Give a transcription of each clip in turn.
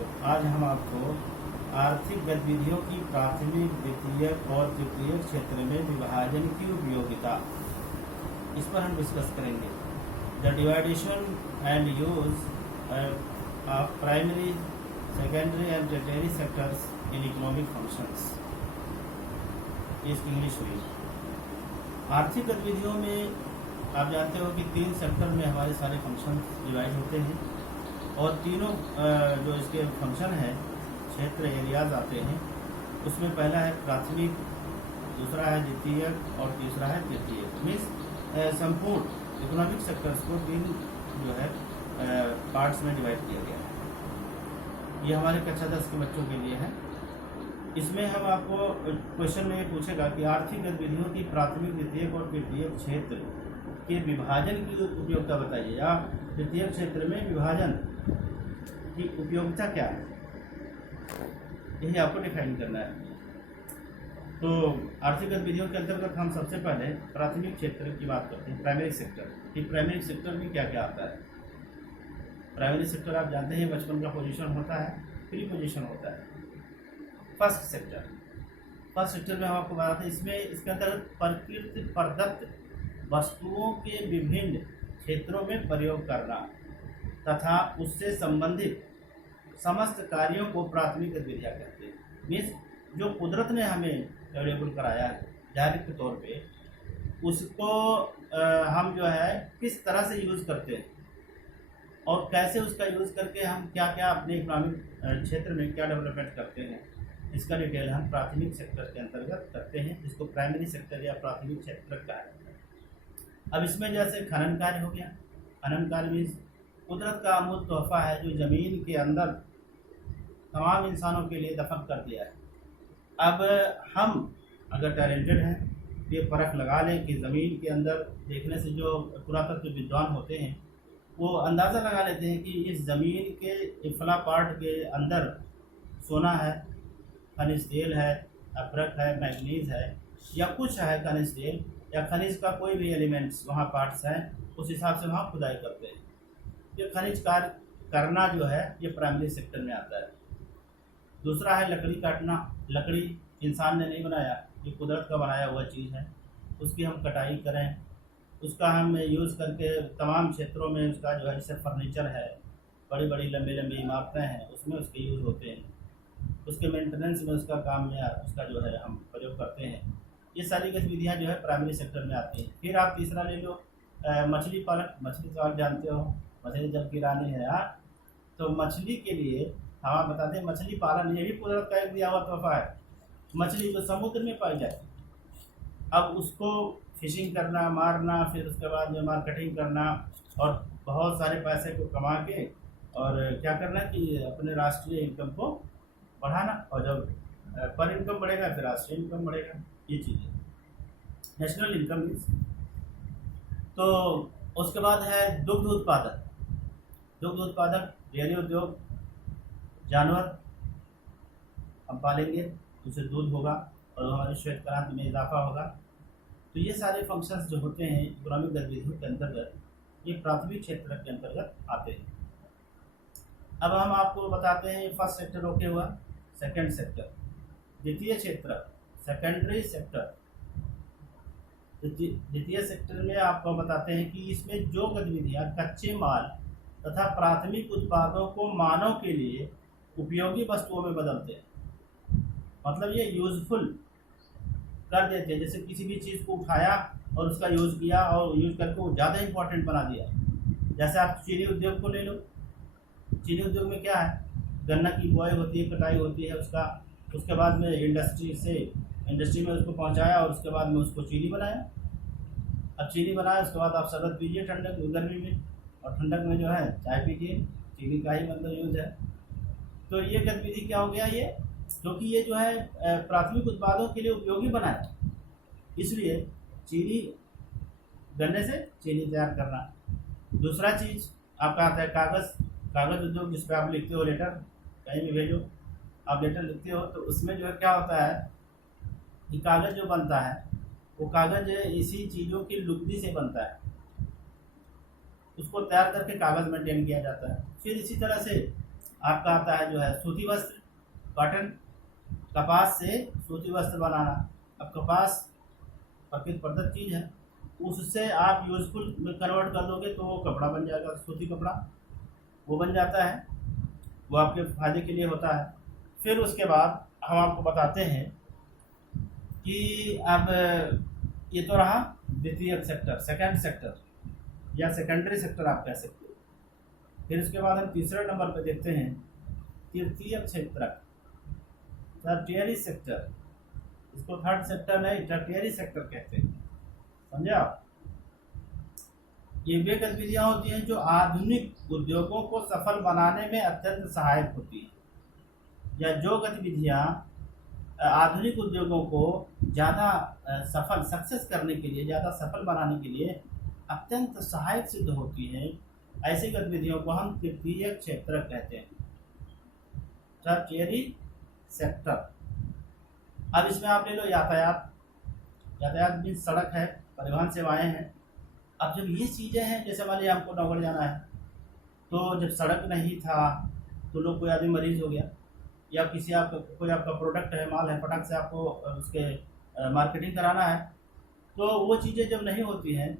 बच्चों, आज हम आपको आर्थिक गतिविधियों की प्राथमिक, द्वितीयक और तृतीयक क्षेत्र में विभाजन की उपयोगिता, इस पर हम डिस्कस करेंगे। The division and use of primary, secondary and tertiary sectors in economic functions, इसकी इंग्लिश हुई। आर्थिक गतिविधियों में आप जानते हो कि 3 सेक्टर में हमारे सारे फंक्शन डिवाइड होते हैं और तीनों जो इसके फंक्शन हैं, क्षेत्र एरियाज आते हैं। उसमें पहला है प्राथमिक, दूसरा है द्वितीयक और तीसरा है तृतीयक। मीन्स संपूर्ण इकोनॉमिक सेक्टर्स को 3 जो है पार्ट्स में डिवाइड किया गया है। ये हमारे कक्षा 10 के बच्चों के लिए है। इसमें हम आपको क्वेश्चन में ये पूछेगा कि आर्थिक गतिविधियों की प्राथमिक, द्वितीयक और तृतीयक क्षेत्र के विभाजन की उपयोगिता बताइए, या तृतीयक क्षेत्र में विभाजन की उपयोगिता क्या है, यही आपको डिफाइन करना है। तो आर्थिक गतिविधियों के अंतर्गत हम सबसे पहले प्राथमिक क्षेत्र की बात करते हैं, प्राइमरी सेक्टर। कि प्राइमरी सेक्टर में क्या क्या आता है। प्राइमरी सेक्टर आप जानते हैं बचपन का पोजीशन होता है, प्री पोजीशन होता है। फर्स्ट सेक्टर में हम आपको बताते हैं, इसमें इसके अंतर्गत प्रकृति प्रदत्त वस्तुओं के विभिन्न क्षेत्रों में प्रयोग करना तथा उससे संबंधित समस्त कार्यों को प्राथमिक गतिविधियाँ कहते हैं। मीन्स जो कुदरत ने हमें अवेलेबल कराया है जाहिर के तौर पे, उसको हम जो है किस तरह से यूज़ करते हैं और कैसे उसका यूज़ करके हम क्या क्या अपने इकोनॉमिक क्षेत्र में क्या डेवलपमेंट करते हैं, इसका डिटेल हम प्राथमिक सेक्टर के अंतर्गत करते हैं, जिसको प्राइमरी सेक्टर या प्राथमिक सेक्टर कहा जाता है। अब इसमें जैसे खनन कार्य हो गया। खनन कार्य मीन्स कुदरत का अमूल्य तोहफा है जो ज़मीन के अंदर तमाम इंसानों के लिए दफन कर दिया है। अब हम अगर टैलेंटेड हैं तो ये फ़र्क लगा लें कि ज़मीन के अंदर देखने से जो पुरातत्व विद्वान होते हैं वो अंदाज़ा लगा लेते हैं कि इस ज़मीन के इफला पार्ट के अंदर सोना है, खनिज तेल है, अभ्रक है, मैग्नीज है, या कुछ है खनिज तेल या खनिज का कोई भी एलिमेंट्स वहाँ पार्ट्स हैं, उस हिसाब से वहाँ खुदाई करते हैं। ये खनिज कार्य करना जो है ये प्राइमरी सेक्टर में आता है। दूसरा है लकड़ी काटना। लकड़ी इंसान ने नहीं बनाया, ये कुदरत का बनाया हुआ चीज़ है, उसकी हम कटाई करें, उसका हम यूज़ करके तमाम क्षेत्रों में उसका जो है, जैसे फर्नीचर है, बड़ी बड़ी लंबी लंबी इमारतें हैं, उसमें उसके यूज़ होते हैं, उसके मेंटेनेंस में उसका काम में उसका जो है हम प्रयोग करते हैं। ये सारी गतिविधियाँ जो है प्राइमरी सेक्टर में आती हैं। फिर आप तीसरा ले लो मछली पालन। मछली तो आप जानते हो, मछली जब गिरानी है तो मछली के लिए हम आप बताते हैं मछली पालन ये भी कुदरत का एक दिया हुआ तोहफा है। मछली जो समुद्र में पाई जाती है, अब उसको फिशिंग करना, मारना, फिर उसके बाद में मार्केटिंग करना और बहुत सारे पैसे को कमा के और क्या करना कि अपने राष्ट्रीय इनकम को बढ़ाना, और जब पर इनकम बढ़ेगा फिर राष्ट्रीय इनकम बढ़ेगा। ये चीज़ है नेशनल इनकम। तो उसके बाद है दुग्ध उत्पादन। दुग्ध उत्पादन डेयरी उद्योग, जानवर हम पालेंगे उससे दूध होगा और हमारे श्वेत क्रांति में इजाफा होगा। तो ये सारे फंक्शंस जो होते हैं इकोनॉमिक गतिविधियों के अंतर्गत, ये प्राथमिक क्षेत्र के अंतर्गत आते हैं। अब हम आपको बताते हैं फर्स्ट सेक्टर ओके हुआ। सेकंड सेक्टर, द्वितीय क्षेत्र, सेकेंडरी सेक्टर। द्वितीय सेक्टर में आपको बताते हैं कि इसमें जो गतिविधियां कच्चे माल तथा प्राथमिक उत्पादों को मानव के लिए उपयोगी वस्तुओं में बदलते हैं, मतलब ये यूजफुल कर देते हैं। जैसे किसी भी चीज़ को उठाया और उसका यूज़ किया और यूज़ करके वो ज़्यादा इम्पोर्टेंट बना दिया। जैसे आप चीनी उद्योग को ले लो। चीनी उद्योग में क्या है, गन्ना की बुआई होती है, कटाई होती है उसका, उसके बाद में इंडस्ट्री में उसको पहुंचाया और उसके बाद में उसको चीनी बनाया। अब चीनी बनाया उसके बाद आप शरबत पीजिए ठंडक गर्मी में, और ठंडक में जो है चाय पीजिए, चीनी का ही मतलब यूज है। तो ये गतिविधि क्या हो गया, ये क्योंकि ये जो है प्राथमिक उत्पादों के लिए उपयोगी बना है, इसलिए चीनी, गन्ने से चीनी तैयार करना। दूसरा चीज़ आपका आता है कागज़ उद्योग, जिस पर आप लिखते हो लेटर, कहीं भी भेजो आप लेटर लिखते हो, तो उसमें जो है क्या होता है कि कागज़ जो बनता है वो कागज़ इसी चीज़ों की लुगदी से बनता है, उसको तैयार करके कागज़ मेंटेन किया जाता है। फिर इसी तरह से आपका आता है जो है सूती वस्त्र, कॉटन, कपास से सूती वस्त्र बनाना। अब कपास प्रकृति प्रदत्त चीज़ है, उससे आप यूजफुल में कन्वर्ट कर दोगे तो वो कपड़ा बन जाएगा, सूती कपड़ा वो बन जाता है, वो आपके फायदे के लिए होता है। फिर उसके बाद हम आपको बताते हैं कि अब ये तो रहा द्वितीयक सेक्टर, सेकंड सेक्टर या सेकेंडरी सेक्टर आप कह सकते हो। फिर उसके बाद हम तीसरे नंबर पे देखते हैं तृतीयक क्षेत्र, टर्टियरी सेक्टर। इसको थर्ड सेक्टर नहीं, टर्टियरी सेक्टर कहते हैं, समझे आप। ये वे गतिविधियां होती हैं जो आधुनिक उद्योगों को सफल बनाने में अत्यंत सहायक होती हैं, या जो गतिविधियां आधुनिक उद्योगों को ज़्यादा सफल सक्सेस करने के लिए, ज़्यादा सफल बनाने के लिए अत्यंत सहायक सिद्ध होती हैं, ऐसी गतिविधियों को हम तृतीयक क्षेत्र कहते हैं, टर्टियरी सेक्टर। अब इसमें आप ले लो यातायात, यातायात भी सड़क है, परिवहन सेवाएं हैं। अब जब ये चीज़ें हैं, जैसे मान लिया हमको नौगढ़ जाना है, तो जब सड़क नहीं था तो लोग, कोई आदमी मरीज हो गया, या किसी आपका कोई आपका प्रोडक्ट है, माल है, फटाक से आपको उसके मार्केटिंग कराना है, तो वो चीज़ें जब नहीं होती हैं,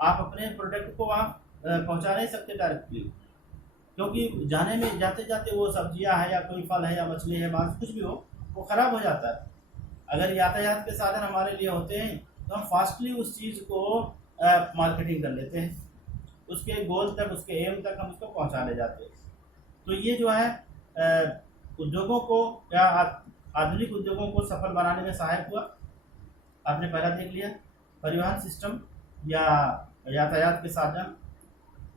आप अपने प्रोडक्ट को वहाँ पहुँचा नहीं सकते डायरेक्टली, क्योंकि जाने में जाते जाते वो सब्जियाँ हैं या कोई फल है या मछली है, मांस कुछ भी हो, वो ख़राब हो जाता है। अगर यातायात के साधन हमारे लिए होते हैं तो हम फास्टली उस चीज़ को मार्केटिंग कर लेते हैं, उसके गोल तक, उसके एम तक हम उसको पहुंचा ले जाते हैं। तो ये जो है उद्योगों को या आधुनिक उद्योगों को सफल बनाने में सहायक हुआ। आपने पहला देख लिया परिवहन सिस्टम या यातायात के साधन।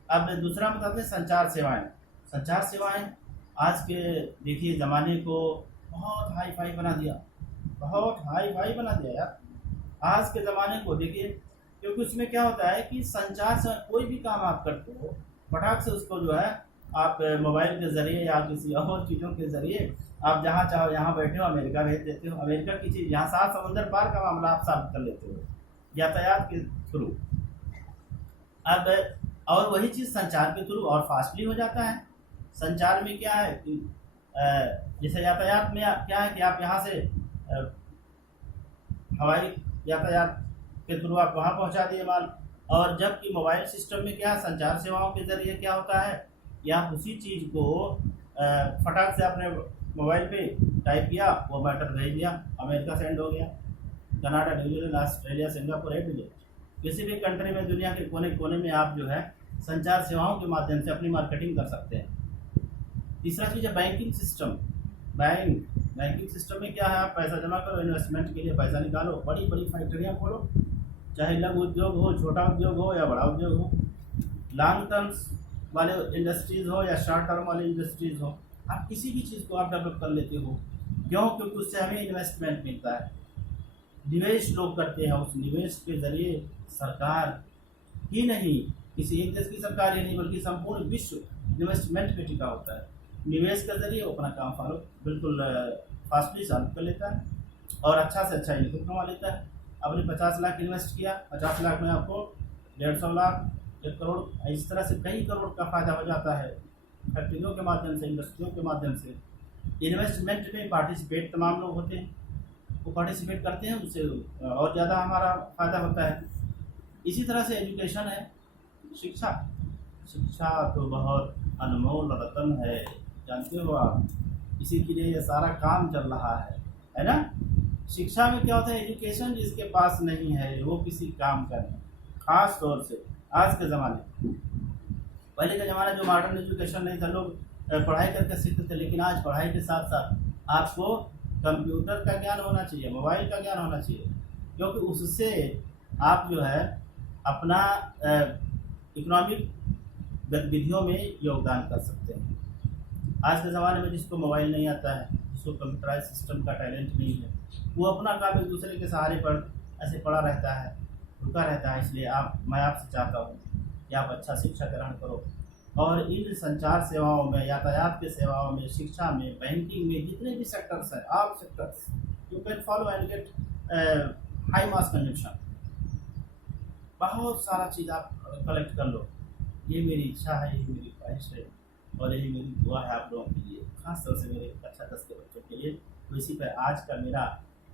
अब दूसरा बताते हैं संचार सेवाएं। संचार सेवाएं आज के देखिए ज़माने को बहुत हाई फाई बना दिया, बहुत हाई फाई बना दिया यार आज के ज़माने को। देखिए, क्योंकि उसमें क्या होता है कि संचार से कोई भी काम आप करते हो, फटाक से उसको जो है आप मोबाइल के ज़रिए या किसी और चीज़ों के ज़रिए आप जहाँ चाहो, यहाँ बैठे हो अमेरिका भेज देते हो, अमेरिका की चीज़ यहाँ 7 समुंदर पार का मामला आप सॉल्व कर लेते हो यातायात के थ्रू। अब और वही चीज़ संचार के थ्रू और फास्टली हो जाता है। संचार में क्या है कि जैसे यातायात में क्या है कि आप यहाँ से हवाई यातायात के थ्रू आप वहाँ पहुँचा दिए माल, और जबकि मोबाइल सिस्टम में क्या है, संचार सेवाओं के ज़रिए क्या होता है कि आप उसी चीज़ को फटाक से अपने मोबाइल पे टाइप किया, वो मैटर भेज दिया, अमेरिका सेंड हो गया, Canada, New Zealand, Australia, Singapore, everywhere, किसी भी कंट्री में, दुनिया के कोने कोने में आप जो है संचार सेवाओं के माध्यम से अपनी मार्केटिंग कर सकते हैं। तीसरा चीज़ है बैंकिंग सिस्टम। बैंकिंग सिस्टम में क्या है, आप पैसा जमा करो, इन्वेस्टमेंट के लिए पैसा निकालो, बड़ी बड़ी फैक्ट्रियाँ खोलो, चाहे लघु उद्योग हो, छोटा उद्योग हो या बड़ा उद्योग हो, लॉन्ग टर्म्स वाले इंडस्ट्रीज़ हो या शॉर्ट टर्म वाले इंडस्ट्रीज़ हो, आप किसी भी चीज़ को आप डेवलप कर लेते हो। क्यों? क्योंकि उससे हमें इन्वेस्टमेंट मिलता है, निवेश लोग करते हैं, उस निवेश के ज़रिए सरकार ही नहीं, किसी एक देश की सरकार ही नहीं बल्कि संपूर्ण विश्व इन्वेस्टमेंट पे टिका होता है। निवेश के जरिए वो अपना काम फॉलो बिल्कुल फास्टली सॉल्व कर लेता है और अच्छा से अच्छा इनकम कमा लेता है। आपने 50 लाख इन्वेस्ट किया, 50 लाख में आपको 150 लाख, 1 करोड़, इस तरह से कई करोड़ का फ़ायदा हो जाता है फैक्ट्रियों के माध्यम से, इंडस्ट्रियों के माध्यम से। इन्वेस्टमेंट में पार्टिसिपेट तमाम लोग होते हैं, वो पार्टिसिपेट करते हैं, उससे और ज़्यादा हमारा फ़ायदा होता है। इसी तरह से एजुकेशन है, शिक्षा तो बहुत अनमोल रतन है, जानते हो आप, इसी के लिए ये सारा काम चल रहा है ना। शिक्षा में क्या होता है, एजुकेशन जिसके पास नहीं है वो किसी काम का नहीं, खास तौर से आज के ज़माने। पहले का ज़माना जो मॉडर्न एजुकेशन नहीं था, लोग पढ़ाई करके सीखते थे, लेकिन आज पढ़ाई के साथ साथ आपको कंप्यूटर का ज्ञान होना चाहिए, मोबाइल का ज्ञान होना चाहिए, क्योंकि उससे आप जो है अपना इकोनॉमिक गतिविधियों में योगदान कर सकते हैं। आज के ज़माने में जिसको मोबाइल नहीं आता है, जिसको कंप्यूटराइज सिस्टम का टैलेंट नहीं है, वो अपना काम एक दूसरे के सहारे पर ऐसे पड़ा रहता है, रुका रहता है। इसलिए मैं आपसे चाहता हूँ कि आप अच्छा शिक्षा ग्रहण करो और इन संचार सेवाओं में, यातायात के सेवाओं में, शिक्षा में, बैंकिंग में, जितने भी सेक्टर्स हैं, आप sectors you can follow and get high mass consumption. बहुत सारा चीज़ आप कलेक्ट कर लो, ये मेरी इच्छा है, ये मेरी ख्वाहिश है और यही मेरी दुआ है आप लोगों के लिए, खास तौर से मेरे कक्षा 10 के बच्चों के लिए। तो इसी पर आज का मेरा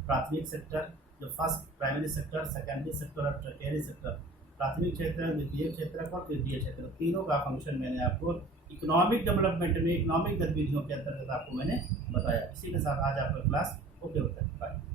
प्राथमिक सेक्टर, जो first primary sector, secondary sector और टर्टियरी सेक्टर, प्राथमिक क्षेत्र, द्वितीय क्षेत्र और तृतीय क्षेत्र, तीनों का फंक्शन मैंने आपको इकोनॉमिक डेवलपमेंट में, इकोनॉमिक गतिविधियों के अंतर्गत आपको मैंने बताया। इसी के साथ आज आपका क्लास ओके होता है। बाय।